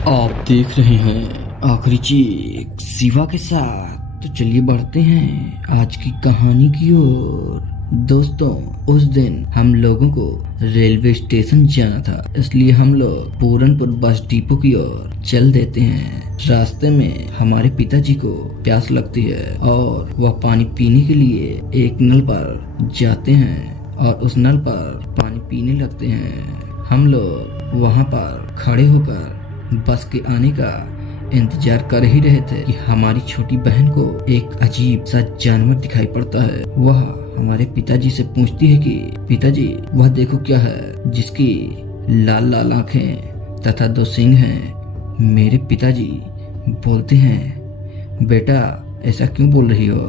आप देख रहे हैं आखिरी चीख शिवा के साथ। तो चलिए बढ़ते हैं आज की कहानी की ओर। दोस्तों, उस दिन हम लोगों को रेलवे स्टेशन जाना था, इसलिए हम लोग पूरनपुर बस डिपो की ओर चल देते हैं। रास्ते में हमारे पिताजी को प्यास लगती है और वह पानी पीने के लिए एक नल पर जाते हैं और उस नल पर पानी पीने लगते हैं। हम लोग वहाँ पर खड़े होकर बस के आने का इंतजार कर ही रहे थे कि हमारी छोटी बहन को एक अजीब सा जानवर दिखाई पड़ता है। वह हमारे पिताजी से पूछती है कि पिताजी, वह देखो क्या है जिसकी लाल लाल आंखें तथा दो सींग हैं। मेरे पिताजी बोलते हैं, बेटा ऐसा क्यों बोल रही हो?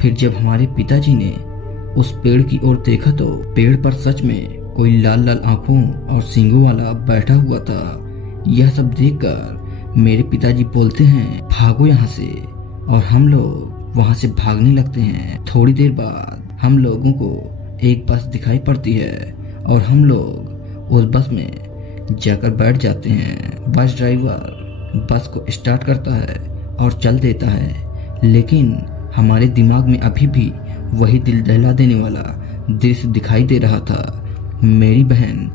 फिर जब हमारे पिताजी ने उस पेड़ की ओर देखा तो पेड़ पर सच में कोई लाल लाल आंखों और सींगों वाला बैठा हुआ था। यह सब देखकर मेरे पिताजी बोलते हैं, भागो यहाँ से, और हम लोग वहाँ से भागने लगते हैं। थोड़ी देर बाद हम लोगों को एक बस दिखाई पड़ती है और हम लोग उस बस में जाकर बैठ जाते हैं। बस ड्राइवर बस को स्टार्ट करता है और चल देता है, लेकिन हमारे दिमाग में अभी भी वही दिल दहला देने वाला दृश्य दिखाई दे रहा था। मेरी बहन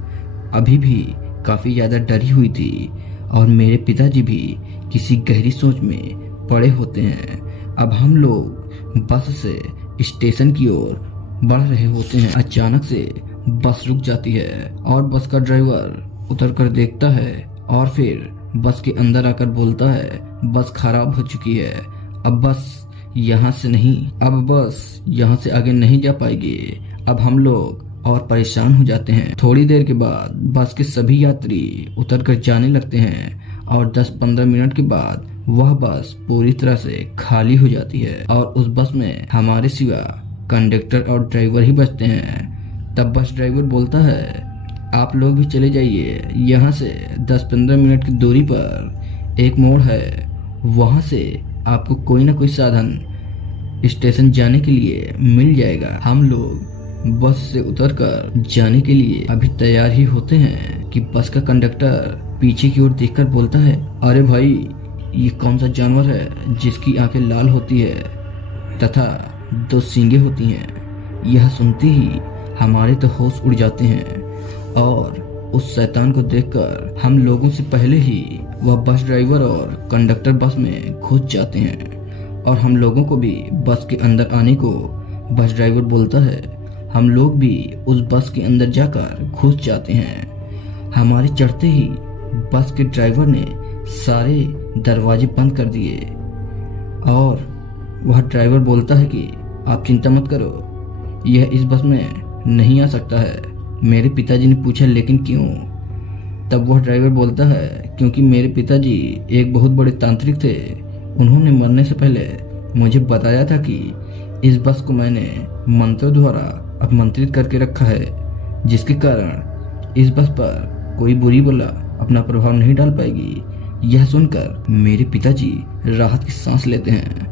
अभी भी काफी ज्यादा डरी हुई थी और मेरे पिताजी भी किसी गहरी सोच में पड़े होते हैं। अब हम लोग बस से स्टेशन की ओर बढ़ रहे होते हैं। अचानक से बस रुक जाती है और बस का ड्राइवर उतर कर देखता है और फिर बस के अंदर आकर बोलता है, बस खराब हो चुकी है, अब बस यहाँ से आगे नहीं जा पाएगी। अब हम लोग और परेशान हो जाते हैं। थोड़ी देर के बाद बस के सभी यात्री उतर कर जाने लगते हैं और 10-15 मिनट के बाद वह बस पूरी तरह से खाली हो जाती है और उस बस में हमारे सिवा कंडक्टर और ड्राइवर ही बचते हैं। तब बस ड्राइवर बोलता है, आप लोग भी चले जाइए, यहाँ से 10-15 मिनट की दूरी पर एक मोड़ है, वहाँ से आपको कोई ना कोई साधन स्टेशन जाने के लिए मिल जाएगा। हम लोग बस से उतरकर जाने के लिए अभी तैयार ही होते हैं कि बस का कंडक्टर पीछे की ओर देखकर बोलता है, अरे भाई, ये कौन सा जानवर है जिसकी आंखें लाल होती है तथा दो सींगे होती हैं? यह सुनते ही हमारे तो होश उड़ जाते हैं और उस शैतान को देखकर हम लोगों से पहले ही वह बस ड्राइवर और कंडक्टर बस में घुस जाते हैं और हम लोगों को भी बस के अंदर आने को बस ड्राइवर बोलता है। हम लोग भी उस बस के अंदर जाकर घुस जाते हैं। हमारे चढ़ते ही बस के ड्राइवर ने सारे दरवाजे बंद कर दिए और वह ड्राइवर बोलता है कि आप चिंता मत करो, यह इस बस में नहीं आ सकता है। मेरे पिताजी ने पूछा, लेकिन क्यों? तब वह ड्राइवर बोलता है, क्योंकि मेरे पिताजी एक बहुत बड़े तांत्रिक थे। उन्होंने मरने से पहले मुझे बताया था कि इस बस को मैंने मंत्र द्वारा अपमंत्रित करके रखा है, जिसके कारण इस बस पर कोई बुरी बला अपना प्रभाव नहीं डाल पाएगी। यह सुनकर मेरे पिताजी राहत की सांस लेते हैं।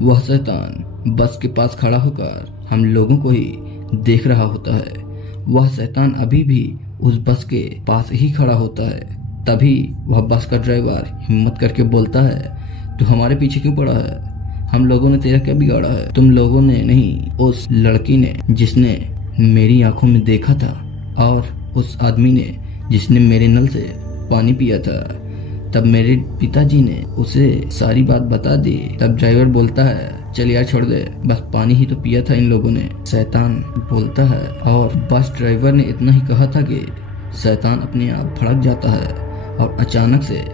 वह शैतान बस के पास खड़ा होकर हम लोगों को ही देख रहा होता है। वह शैतान अभी भी उस बस के पास ही खड़ा होता है। तभी वह बस का ड्राइवर हिम्मत करके बोलता है, तू हमारे पीछे क्यों पड़ा है? हम लोगों ने तेरा क्या बिगाड़ा है? तुम लोगों ने नहीं, उस लड़की ने जिसने मेरी आंखों में देखा था और उस आदमी ने जिसने मेरे नल से पानी पिया था। तब मेरे पिताजी ने उसे सारी बात बता दी। तब ड्राइवर बोलता है, चल यार छोड़ दे, बस पानी ही तो पिया था इन लोगों ने, शैतान बोलता है। और बस ड्राइवर ने इतना ही कहा था कि शैतान अपने आप भड़क जाता है और अचानक से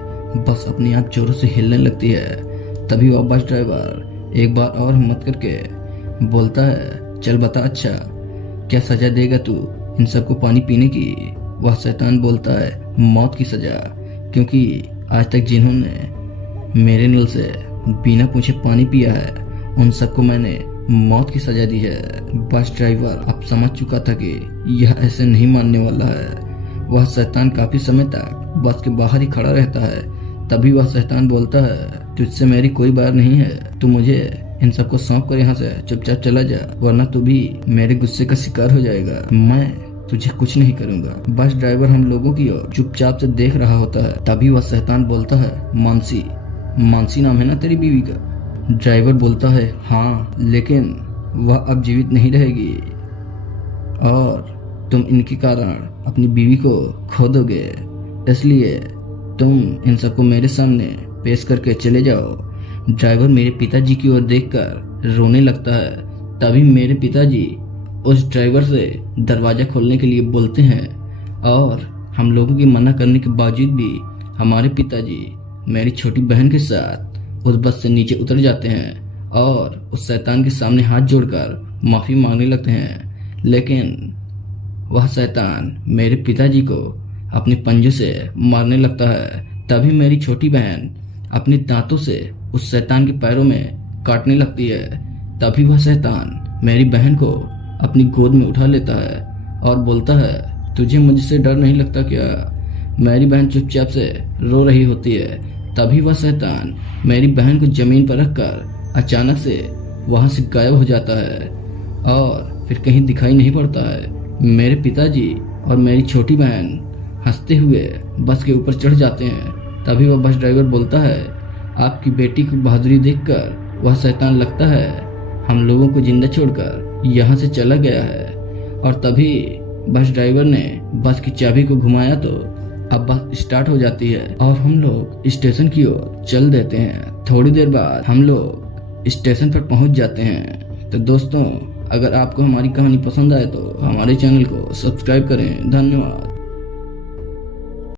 बस अपने आप जोरों से हिलने लगती है। तभी वह बस ड्राइवर एक बार और हिम्मत करके बोलता है, चल बता, अच्छा क्या सजा देगा तू इन सबको पानी पीने की? वह शैतान बोलता है, मौत की सजा, क्योंकि आज तक जिन्होंने मेरे नल से बिना पूछे पानी पिया है उन सबको मैंने मौत की सजा दी है। बस ड्राइवर अब समझ चुका था कि यह ऐसे नहीं मानने वाला है। वह शैतान काफी समय तक बस के बाहर ही खड़ा रहता है। तभी वह शैतान बोलता है, तुझसे मेरी कोई बात नहीं है, तू मुझे इन सबको सौंप कर यहाँ से चुपचाप चला जा, वरना तू भी मेरे गुस्से का शिकार हो जाएगा। मैं तुझे कुछ नहीं करूंगा। बस ड्राइवर हम लोगों की ओर चुपचाप से देख रहा होता है। तभी वह शैतान बोलता है, मानसी, मानसी नाम है ना तेरी बीवी का? ड्राइवर बोलता है, हाँ, लेकिन वह अब जीवित नहीं रहेगी और तुम इनके कारण अपनी बीवी को खो दोगे, इसलिए तुम इन सबको मेरे सामने पेश करके चले जाओ। ड्राइवर मेरे पिताजी की ओर देखकर रोने लगता है। तभी मेरे पिताजी उस ड्राइवर से दरवाज़ा खोलने के लिए बोलते हैं और हम लोगों की मना करने के बावजूद भी हमारे पिताजी मेरी छोटी बहन के साथ उस बस से नीचे उतर जाते हैं और उस शैतान के सामने हाथ जोड़कर माफ़ी मांगने लगते हैं। लेकिन वह शैतान मेरे पिताजी को अपने पंजों से मारने लगता है। तभी मेरी छोटी बहन अपने दांतों से उस शैतान के पैरों में काटने लगती है। तभी वह शैतान मेरी बहन को अपनी गोद में उठा लेता है और बोलता है, तुझे मुझसे डर नहीं लगता क्या? मेरी बहन चुपचाप से रो रही होती है। तभी वह शैतान मेरी बहन को जमीन पर रखकर अचानक से वहां से गायब हो जाता है और फिर कहीं दिखाई नहीं पड़ता है। मेरे पिताजी और मेरी छोटी बहन हंसते हुए बस के ऊपर चढ़ जाते हैं। तभी वह बस ड्राइवर बोलता है, आपकी बेटी की बहादुरी देखकर वह शैतान लगता है हम लोगों को जिंदा छोड़कर यहाँ से चला गया है। और तभी बस ड्राइवर ने बस की चाबी को घुमाया तो अब बस स्टार्ट हो जाती है और हम लोग स्टेशन की ओर चल देते हैं। थोड़ी देर बाद हम लोग स्टेशन पर पहुंच जाते हैं। तो दोस्तों, अगर आपको हमारी कहानी पसंद आए तो हमारे चैनल को सब्सक्राइब करें। धन्यवाद।